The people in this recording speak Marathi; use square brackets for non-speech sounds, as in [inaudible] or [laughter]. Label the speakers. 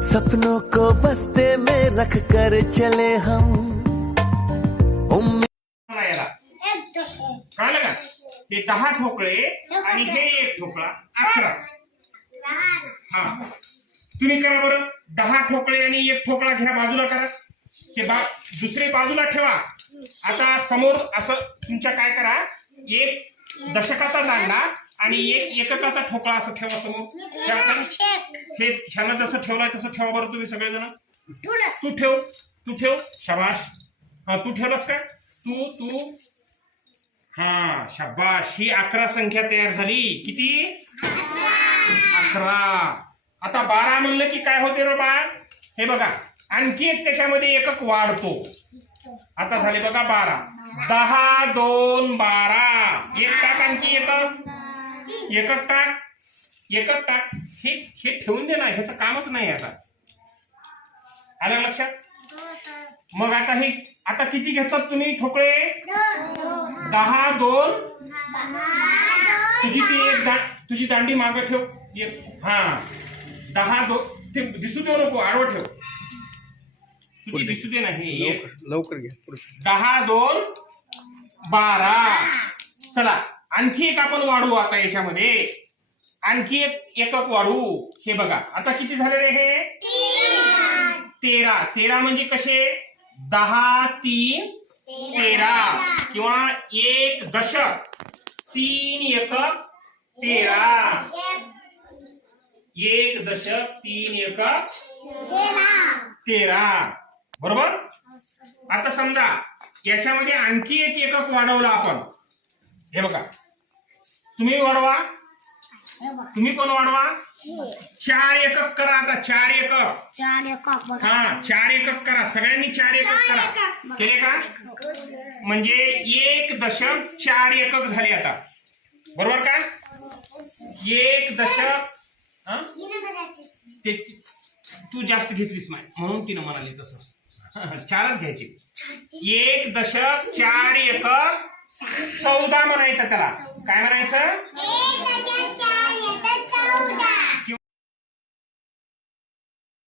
Speaker 1: सपनों को बस्ते में रख कर चले हम।
Speaker 2: कळलं का? हे दहा ठोकळे आणि हे एक ठोकळा अकरा. हा. तुम्ही करा बरं. दहा ठोकळे आणि एक ठोकळा घ्या बाजूला करा. हे बा दुसरे बाजूला ठेवा. आता समोर असं तुमच्या काय करा? एक दशकाचा दांडा आणि एक एककाचा ठोकळा असं ठेवा समोर. हे ह्यानं जसं ठेवलाय तसं ठेवा बरं तुम्ही सगळेजण. तू ठेव तू ठेव. शाबाश. हा तू ठेवलंस का तू तू. हा शाबाश. ही अकरा संख्या तयार झाली. किती? अकरा. आता बारा म्हणलं की काय होते रे बाळ? हे बघा आणखी एक त्याच्यामध्ये एकक वाढतो. आता झाले बघा बारा. दहा दोन बारा. एक टाक आणखी एकक एकक टाक. एकक टाक हे हे ठेवून दे ना ह्याचं कामच नाही आता. आलं लक्षात? मग आता हे आता किती घेतात तुम्ही ठोकळे? दहा दोन. तुझी ती एक दा तुझी दांडी मागं ठेव. एक हा. दहा दो ते दिसू देऊ नको आडवं ठेव. तुझी दिसू दे नाही
Speaker 3: लवकर घ्या
Speaker 2: दहा दोन बारा. चला आणखी एक आपण वाढवू आता याच्यामध्ये. आणखी एक एकक वाढू. हे बघा. आता किती झालेले हे? तेरा. तेरा म्हणजे कसे? दहा तीन तेरा. किंवा एक दशक. तीन एकक तेरा. एक दशक तीन एकक तेरा. बरोबर? आता समजा याच्यामध्ये आणखी एक एकक वाढवलं आपण. हे बघा. तुम्ही वाढवा. तुम्ही पण वाढवा? चार एकक करा आता चार एकक.
Speaker 4: चार एकक बघा.
Speaker 2: हा चार एकक करा. सगळ्यांनी चार एकक करा. केले का? म्हणजे एक दशक चार एकक झाले आता. बरोबर का? एक दशक? ते तू जास्त घेतलीस नाही म्हणून तिनं म्हणाली तसं. [laughs] चारच घ्यायचे. एक दशक चार एकक चौदा म्हणायचं त्याला. काय म्हणायचं?